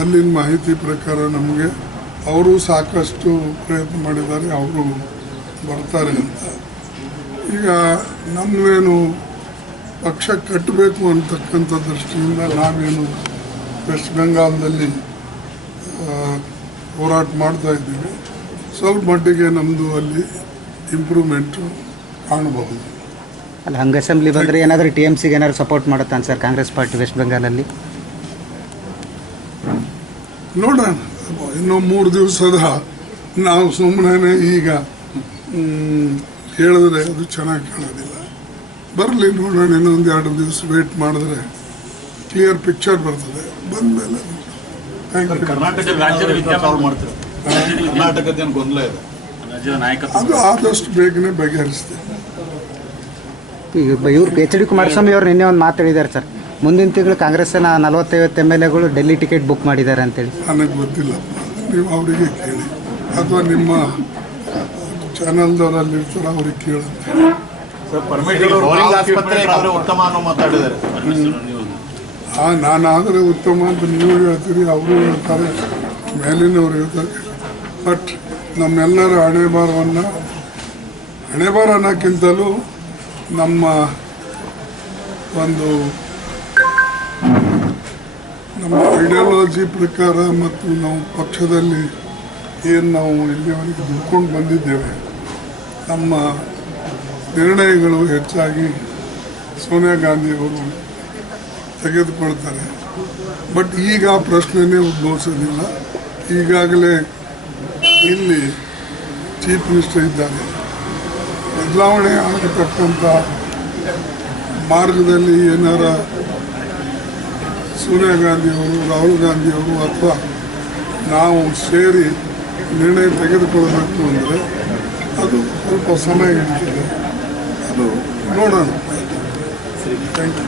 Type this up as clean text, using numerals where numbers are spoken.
ಅಲ್ಲಿನ ಮಾಹಿತಿ ಪ್ರಕಾರ ನಮಗೆ ಅವರು ಸಾಕಷ್ಟು ಪ್ರಯತ್ನ ಮಾಡಿದ್ದಾರೆ, ಅವರು ಬರ್ತಾರೆ ಅಂತ. ಈಗ ನಮ್ಮವೇನು ಪಕ್ಷ ಕಟ್ಟಬೇಕು ಅಂತಕ್ಕಂಥ ದೃಷ್ಟಿಯಿಂದ ನಾವೇನು ವೆಸ್ಟ್ ಬೆಂಗಾಲದಲ್ಲಿ ಹೋರಾಟ ಮಾಡ್ತಾ ಇದ್ದೀವಿ. ಸ್ವಲ್ಪ ಮಟ್ಟಿಗೆ ನಮ್ಮದು ಅಲ್ಲಿ ಇಂಪ್ರೂವ್ಮೆಂಟು ಕಾಣಬಹುದು. ಅಲ್ಲ, ಹಂಗೆ ಅಸೆಂಬ್ಲಿ ಬಂದರೆ ಏನಾದರೂ TMCಗೆ ಏನಾದ್ರು ಸಪೋರ್ಟ್ ಮಾಡುತ್ತಾನೆ ಸರ್ ಕಾಂಗ್ರೆಸ್ ಪಾರ್ಟಿ ವೆಸ್ಟ್ ಬೆಂಗಾಲಲ್ಲಿ? ನೋಡೋಣ, ಇನ್ನೂ 3 ದಿವಸದ ನಾವು ಸುಮ್ಮನೆ ಈಗ ಹೇಳಿದ್ರೆ ಅದು ಚೆನ್ನಾಗಿ ಕಾಣೋದಿಲ್ಲ. ಬರಲಿ, ನೋಡೋಣ. ಇನ್ನೊಂದು 2 ದಿವಸ ವೇಟ್ ಮಾಡಿದ್ರೆ ಕ್ಲಿಯರ್ ಪಿಕ್ಚರ್ ಬರ್ತದೆ. ಬಂದಮೇಲೆ ಅದು ಆದಷ್ಟು ಬೇಗನೆ ಬಗೆಹರಿಸ್ತೇವೆ. ಈಗ ಇವರು PhD ಕುಮಾರಸ್ವಾಮಿ ಅವರು ನಿನ್ನೆ ಒಂದು ಮಾತಾಡಿದ್ದಾರೆ ಸರ್, ಮುಂದಿನ ತಿಂಗಳು ಕಾಂಗ್ರೆಸ್ನ 40-50 MLAಗಳು ಡೆಲ್ಲಿ ಟಿಕೆಟ್ ಬುಕ್ ಮಾಡಿದ್ದಾರೆ ಅಂತೇಳಿ. ನನಗೆ ಗೊತ್ತಿಲ್ಲ, ನೀವು ಅವರಿಗೆ ಕೇಳಿ ಅಥವಾ ನಿಮ್ಮ ಚಾನಲ್ದವರಲ್ಲಿ ಇರ್ತಾರೆ, ಅವ್ರಿಗೆ ಕೇಳುತ್ತೆ. ನಾನಾದರೆ ಉತ್ತಮ ಅಂತ ನೀವು ಹೇಳ್ತೀರಿ, ಅವರು ಹೇಳ್ತಾರೆ, ಮೇಲಿನವರು ಹೇಳ್ತಾರೆ. ಬಟ್ ನಮ್ಮೆಲ್ಲರ ಹಣೆಬಾರ ಅನ್ನೋಕ್ಕಿಂತಲೂ ನಮ್ಮ ಐಡಿಯಾಲಜಿ ಪ್ರಕಾರ ಮತ್ತು ನಾವು ಪಕ್ಷದಲ್ಲಿ ಏನು ನಾವು ಇಲ್ಲಿವರೆಗೆ ದುಡ್ಕೊಂಡು ಬಂದಿದ್ದೇವೆ, ನಮ್ಮ ನಿರ್ಣಯಗಳು ಹೆಚ್ಚಾಗಿ ಸೋನಿಯಾ ಗಾಂಧಿಯವರು ತೆಗೆದುಕೊಳ್ತಾರೆ. ಬಟ್ ಈಗ ಆ ಪ್ರಶ್ನೆನೇ ಉದ್ಭವಿಸೋದಿಲ್ಲ. ಈಗಾಗಲೇ ಇಲ್ಲಿ ಚೀಫ್ ಮಿನಿಸ್ಟರ್ ಇದ್ದಾರೆ. ಬದಲಾವಣೆ ಆಗತಕ್ಕಂಥ ಮಾರ್ಗದಲ್ಲಿ ಏನಾರ ಸೋನಿಯಾ ಗಾಂಧಿಯವರು, ರಾಹುಲ್ ಗಾಂಧಿಯವರು ಅಥವಾ ನಾವು ಸೇರಿ ನಿರ್ಣಯ ತೆಗೆದುಕೊಳ್ಳಬೇಕು ಅಂದರೆ ಅದು ಸ್ವಲ್ಪ ಸಮಯ ಹಿಡಿತದೆ. ಅದು ನೋಡೋಣ. Thank you.